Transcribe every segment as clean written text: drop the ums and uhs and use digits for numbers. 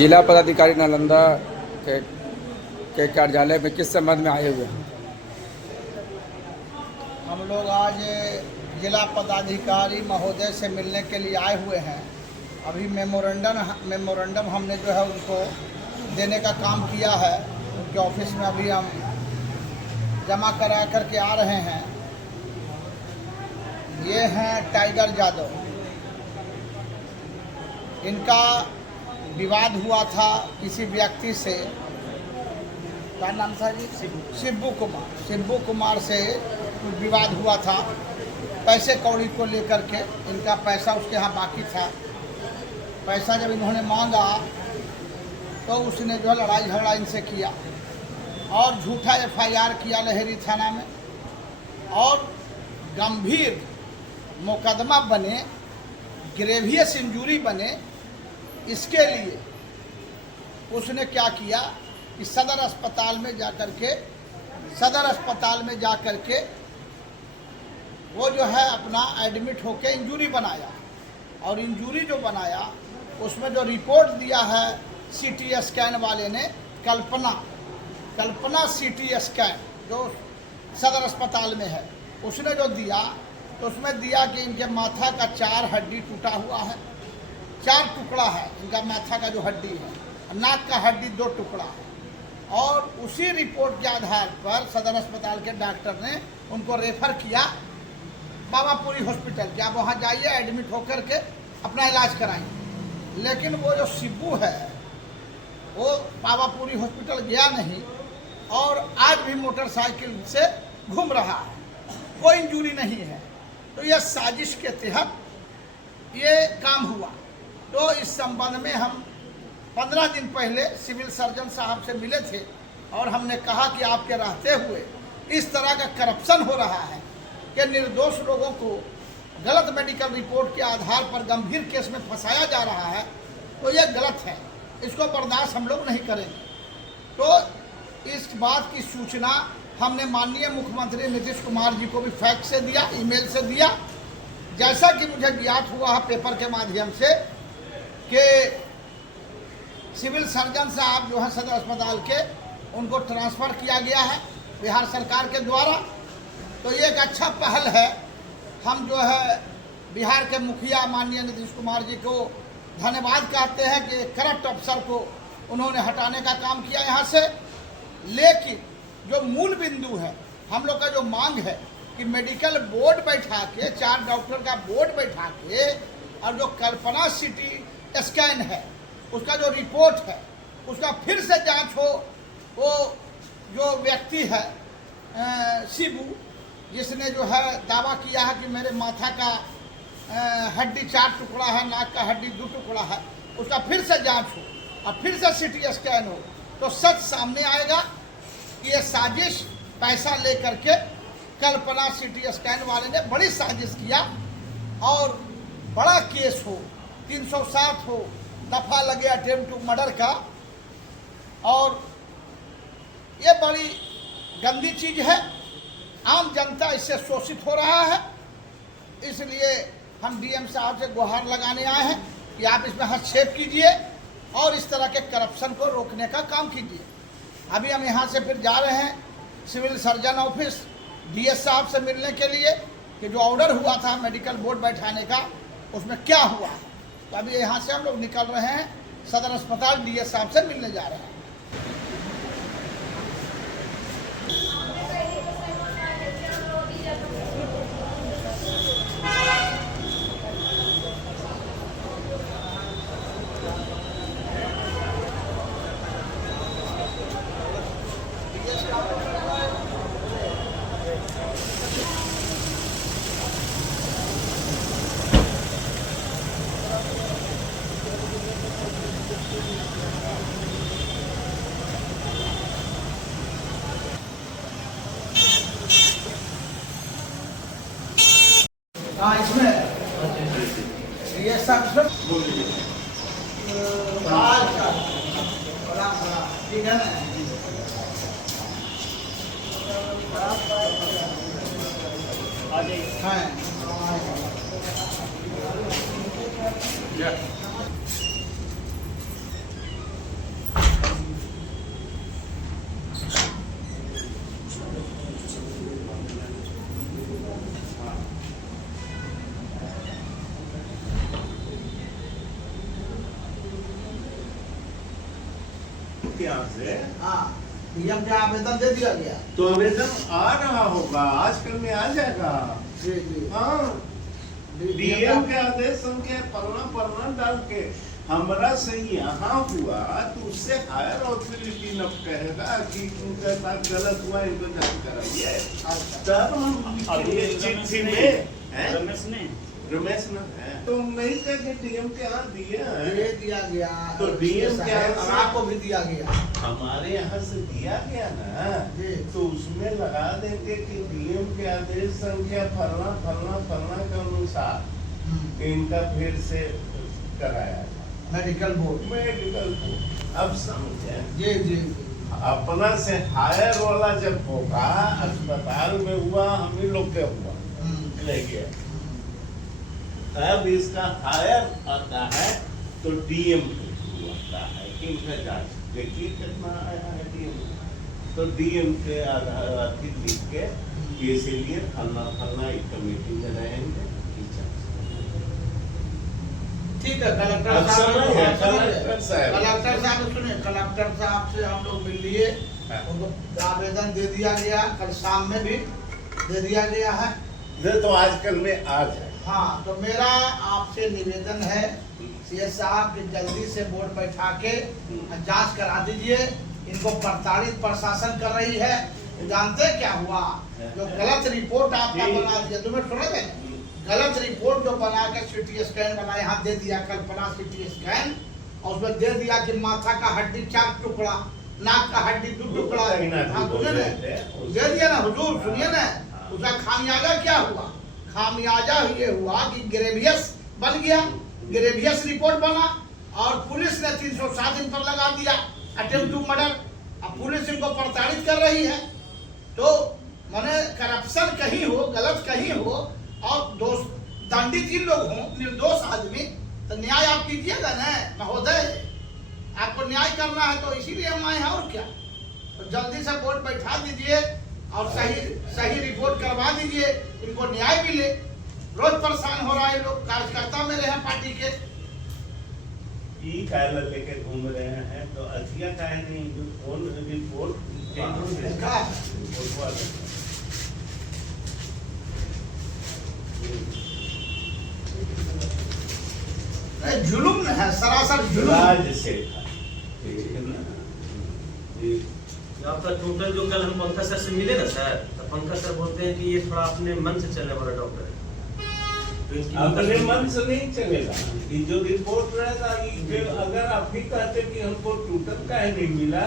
जिला पदाधिकारी नालंदा के कार्यालय में किस संबंध में आए हुए हैं? हम लोग आज जिला पदाधिकारी महोदय से मिलने के लिए आए हुए हैं। अभी मेमोरेंडम हमने जो है उनको देने का काम किया है। उनके ऑफिस में अभी हम जमा करा करके आ रहे हैं। ये हैं टाइगर यादव। इनका विवाद हुआ था किसी व्यक्ति से, क्या नाम था जी? शिब्बू कुमार से विवाद हुआ था पैसे कौड़ी को लेकर के। इनका पैसा उसके यहाँ बाकी था। पैसा जब इन्होंने मांगा तो उसने जो लड़ाई झगड़ा इनसे किया और झूठा FIR किया लहेरी थाना में और गंभीर मुकदमा बने, ग्रेवियस इंजरी बने। इसके लिए उसने क्या किया कि सदर अस्पताल में जाकर के वो जो है अपना एडमिट होके इंजरी बनाया। और इंजरी जो बनाया उसमें जो रिपोर्ट दिया है CT स्कैन वाले ने, कल्पना CT स्कैन जो सदर अस्पताल में है, उसने जो दिया तो उसमें दिया कि इनके माथा का 4 हड्डी टूटा हुआ है, 4 टुकड़ा है इनका माथा का जो हड्डी है, नाक का हड्डी 2 टुकड़ा है। और उसी रिपोर्ट के आधार पर सदर अस्पताल के डॉक्टर ने उनको रेफर किया बाबापुरी हॉस्पिटल कि आप वहाँ जाइए, एडमिट होकर के अपना इलाज कराइए। लेकिन वो जो शिब्बू है वो बाबापुरी हॉस्पिटल गया नहीं और आज भी मोटरसाइकिल से घूम रहा है, कोई इंजरी नहीं है। तो यह साजिश के तहत ये काम हुआ। तो इस संबंध में हम 15 दिन पहले सिविल सर्जन साहब से मिले थे और हमने कहा कि आपके रहते हुए इस तरह का करप्शन हो रहा है कि निर्दोष लोगों को गलत मेडिकल रिपोर्ट के आधार पर गंभीर केस में फंसाया जा रहा है, तो यह गलत है, इसको बर्दाश्त हम लोग नहीं करेंगे। तो इस बात की सूचना हमने माननीय मुख्यमंत्री नीतीश कुमार जी को भी फैक्स से दिया, ईमेल से दिया। जैसा कि मुझे ज्ञात हुआ है पेपर के माध्यम से कि सिविल सर्जन साहब जो है सदर अस्पताल के, उनको ट्रांसफ़र किया गया है बिहार सरकार के द्वारा। तो ये एक अच्छा पहल है। हम जो है बिहार के मुखिया माननीय नीतीश कुमार जी को धन्यवाद कहते हैं कि करप्ट अफसर को उन्होंने हटाने का काम किया यहाँ से। लेकिन जो मूल बिंदु है, हम लोग का जो मांग है कि मेडिकल बोर्ड बैठा के, 4 डॉक्टर का बोर्ड बैठा के, और जो कल्पना CT स्कैन है उसका जो रिपोर्ट है उसका फिर से जांच हो। वो जो व्यक्ति है शिबू, जिसने जो है दावा किया है कि मेरे माथा का हड्डी 4 टुकड़ा है, नाक का हड्डी 2 टुकड़ा है, उसका फिर से जांच हो और फिर से CT स्कैन हो तो सच सामने आएगा कि ये साजिश पैसा लेकर के कल्पना CT स्कैन वाले ने बड़ी साजिश किया और बड़ा केस हो, 307 हो, दफा लगे अटेम्प्ट टू मर्डर का। और ये बड़ी गंदी चीज़ है। आम जनता इससे शोषित हो रहा है। इसलिए हम DM साहब से गुहार लगाने आए हैं कि आप इसमें हस्तक्षेप कीजिए और इस तरह के करप्शन को रोकने का काम कीजिए। अभी हम यहाँ से फिर जा रहे हैं सिविल सर्जन ऑफिस DS साहब से मिलने के लिए कि जो ऑर्डर हुआ था मेडिकल बोर्ड बैठाने का उसमें क्या हुआ है। तो अभी यहाँ से हम लोग निकल रहे हैं, सदर अस्पताल DS साहब से मिलने जा रहे हैं। हाँ, इसमें ये सब ठीक है ना? यहाँ से। हाँ, डीएम का आवेदन दे दिया गया। तो आवेदन आ रहा होगा, आजकल में आ जाएगा। जी जी। हाँ, डीएम के आदेश संख्या पढ़ना डाल के हमारा से यहाँ हुआ तो उससे हायर ऑथोरिटी न कहेगा कि उनके साथ गलत हुआ, इनको जांच कराइए। तब हम ये चिट्ठी में रमेश न है तो नहीं कहे डीएम के यहाँ दिया दे दिया गया। तो डीएम के यहाँ और आपको भी दिया गया। हमारे यहाँ से दिया गया ना, जी। तो उसमें लगा देंगे कि डीएम के आदेश संख्या फलना के अनुसार इनका फिर से कराया मेडिकल बोर्ड। Medical board. अब समझे जी जी। अपना से हायर वाला जब होगा, अस्पताल में हुआ, हम ही लोग के हुआ ले गया। अब इसका हायर आता है तो डीएम आता है कि इनका जांच देखिए कितना आया है डीएम। तो डीएम के आधार लिख के इसीलिए फलना एक कमेटी में रहेंगे। ठीक है, कलेक्टर साहब सुनिए, कलेक्टर साहब से हम लोग मिल लिए, उनको आवेदन दे दिया गया, कल शाम में भी दे दिया गया है। तो आजकल में आ जाए। हाँ, तो मेरा आपसे निवेदन है सीएस साहब कि जल्दी से बोर्ड बैठा के जांच करा दीजिए। इनको प्रताड़ित प्रशासन कर रही है। जानते हैं क्या हुआ? जो गलत रिपोर्ट आपका बना दिया, तुम्हें सुने, गलत रिपोर्ट जो बना के सीटी स्कैन बना यहाँ दे दिया, कल्पना सीटी स्कैन, और उसमें दे दिया कि माथा का हड्डी 4 टुकड़ा, नाक का हड्डी 2 टुकड़ा। दे दिया ना हुजूर, सुनिए ना, उसका खामियाजा क्या हुआ? खामियाजा ये हुआ कि ग्रेवियस बन गया, ग्रेवियस रिपोर्ट बना, और पुलिस ने 307 इन पर लगा दिया, अटेम्प्ट टू मर्डर। अब पुलिस इनको प्रताड़ित कर रही है। तो माने करप्शन कहीं हो, गलत कहीं हो, और दंडित ही लोग हों, निर्दोष आदमी, तो न्याय आप कीजिएगा ना महोदय। आपको न्याय करना है तो इसीलिए हम आए हैं, और क्या। तो जल्दी से बोर्ड बैठा दीजिए और सही रिपोर्ट करवा दीजिए, इनको न्याय मिले। रोज परेशान हो रहा है लोग, कार्यकर्ता मेरे हैं पार्टी के। ई काला लेके घूम रहे हैं तो अधिया का है नहीं, जो कौन रिपोर्ट जुलुम है, सरासर जुलुम। आपका टोटल जो कल हम पंकज सर से मिले ना सर, तो पंकज सर बोलते हैं कि ये थोड़ा अपने मन से चलने वाला डॉक्टर है। अपने मन से नहीं चलेगा। ये जो रिपोर्ट रहेगा, ये अगर आप ही कहते कि हमको टोटल का है नहीं मिला,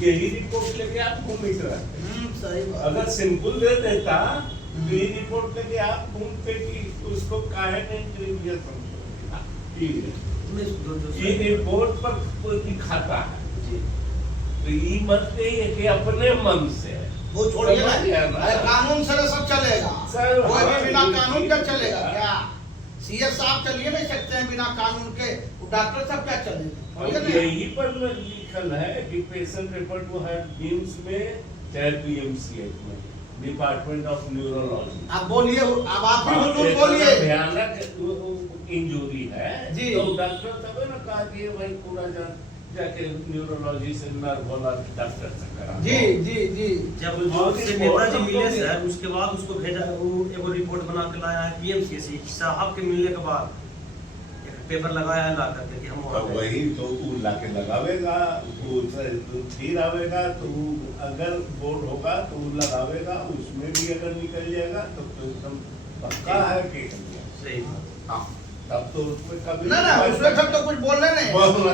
यही रिपोर्ट लेके आप घूमित रहते। सही बात। अगर सिंपल दे देता तो ये रिपोर्ट लेके आप घूमते कि उसको काहे नहीं ये रिपोर्ट पर कोई दिखाता है, तो ये मत कहिए कि अपने मन से है। वो छोड़िए ना, अरे कानून से सब चलेगा, कोई भी बिना कानून का चलेगा क्या? सीएस साहब चलिए नहीं सकते हैं बिना कानून के, वो डॉक्टर सब क्या चलेगा? यही पर लिखल है कि पेशेंट रिपोर्ट वो है बीम्स में चाहे पीएमसीएच में, डिपार्टमेंट ऑफ न्यूरोलॉजी। आप बोलिए, अब आप भी हुजूर बोलिए। भयानक इंजरी है जी। तो डॉक्टर तब ना कहा कि भाई पूरा जाके न्यूरोलॉजी से नर्व वाला डॉक्टर से करा। जी जी जी। जब से नेता जी मिले सर, उसके बाद उसको भेजा, वो एगो रिपोर्ट बना के लाया है पीएमसीएच साहब के मिलने के बाद एक पेपर लगाया है ला करके कि हम वही तो वो लाके लगावेगा, वो फिर आवेगा, तो अगर बोर्ड होगा तो वो लगावेगा, उसमें भी अगर निकल जाएगा तो एकदम पक्का है कि सही। हाँ, तब तो उसमें कभी ना उसमें सब तो कुछ बोलना नहीं, बोलना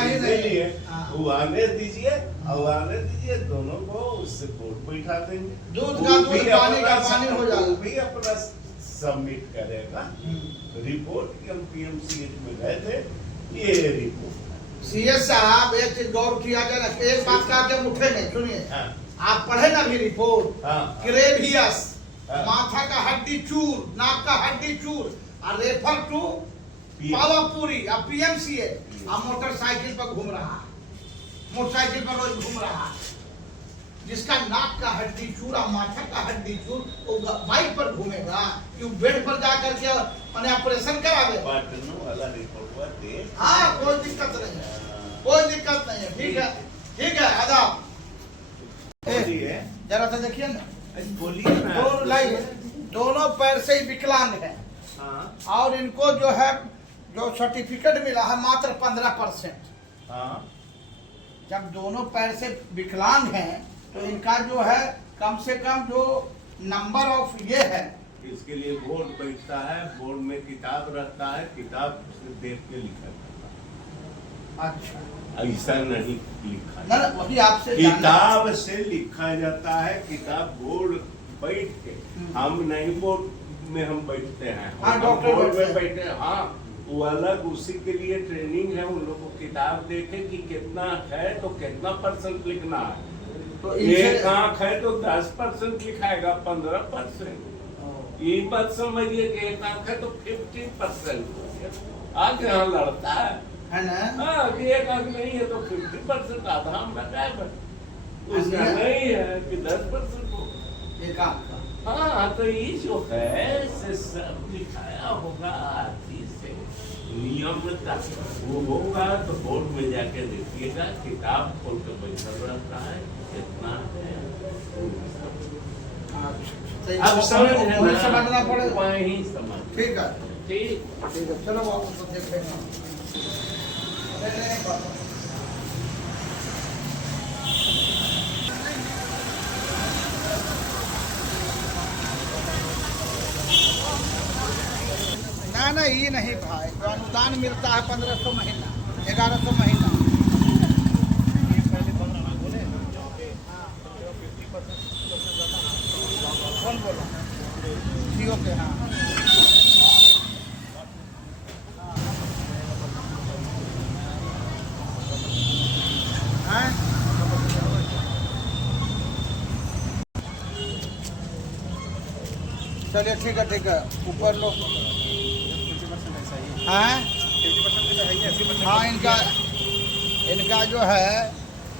ही नहीं है। वो आने दीजिए और आने दीजिए, दोनों को उससे बोर्ड बैठा देंगे। दूध का दूध, पानी का पानी हो जाएगा। वो भी अपना सबमिट करेगा रिपोर्ट। हम पीएमसीएच में गए थे, ये रिपोर्ट। सीएस साहब एक चीज गौर किया जाए ना, एक बात का के मुठे में सुनिए। आप पढ़े ना भी रिपोर्ट, ग्रेवियस, माथा का हड्डी चूर, नाक का हड्डी चूर, और रेफर टू पावापुरी या पीएमसीएच। आप मोटरसाइकिल पर घूम रहा है, मोटरसाइकिल पर रोज घूम रहा है। जिसका नाक का हड्डी चूर और माथा का हड्डी चूर, वो बाइक पर घूमेगा कि बेड पर जा करके मैंने ऑपरेशन करावे वाला रिपोर्ट। हाँ, कोई दिक्कत नहीं है, कोई दिक्कत नहीं है। ठीक है। ठीक है आदाब। बोलिए जरा सा देखिए ना, बोलिए ना। दोनों लाइए, दोनों पैर से ही विकलांग है हाँ और इनको जो है जो सर्टिफिकेट मिला है मात्र 15%। हाँ जब दोनों पैर से विकलांग हैं तो इनका जो है कम से कम जो नंबर ऑफ ये है, इसके लिए बोर्ड बैठता है, बोर्ड में किताब रहता है, किताब से देख के लिखा जाता अच्छा है। ऐसा नहीं लिखा ना जाता। अभी आपसे जानना- किताब से लिखा जाता है, किताब बोर्ड बैठ के। हम नहीं बोर्ड में हम बैठते हैं, हाँ, हम डॉक्टर बोर्ड बैठते में हैं। बैठे हैं। हाँ वो अलग उसी के लिए ट्रेनिंग है, उन लोगों को किताब देखे कि कितना है तो कितना % लिखना है। तो एक आंख है तो 10% लिखाएगा, 15%। ये बात समझिए कि एक आंख है तो 50%। आगे यहाँ लड़ता है ना हाँ कि एक आंख नहीं है तो 50% आधा हम लगाए उसका नहीं है कि 10% हो। एक आंख का। हाँ तो ये जो है से सब दिखाया होगा आदि से नियम का वो होगा तो बोर्ड में जाके देखिएगा, किताब खोल के बैठा रहता है कितना है। अब समझ वही समझना पड़ेगा। वही समझ ठीक है ठीक। ठीक है, चलो आप उसको देख लेंगे। ना ये नहीं भाई, जो अनुदान मिलता है 1500 महीना, 1100 महीना। कौन बोला? जियो के हाँ। हैं? चलिए ठीक है ऊपर लो। हाँ हाँ इनका जो है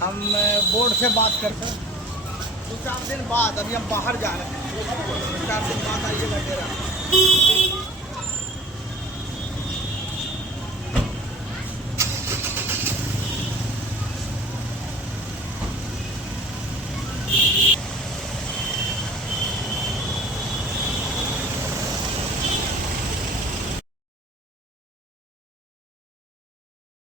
हम बोर्ड से बात करते हैं 2-4 दिन बाद। अभी हम बाहर जा रहे हैं, 2-4 दिन बाद आइएगा डेरा।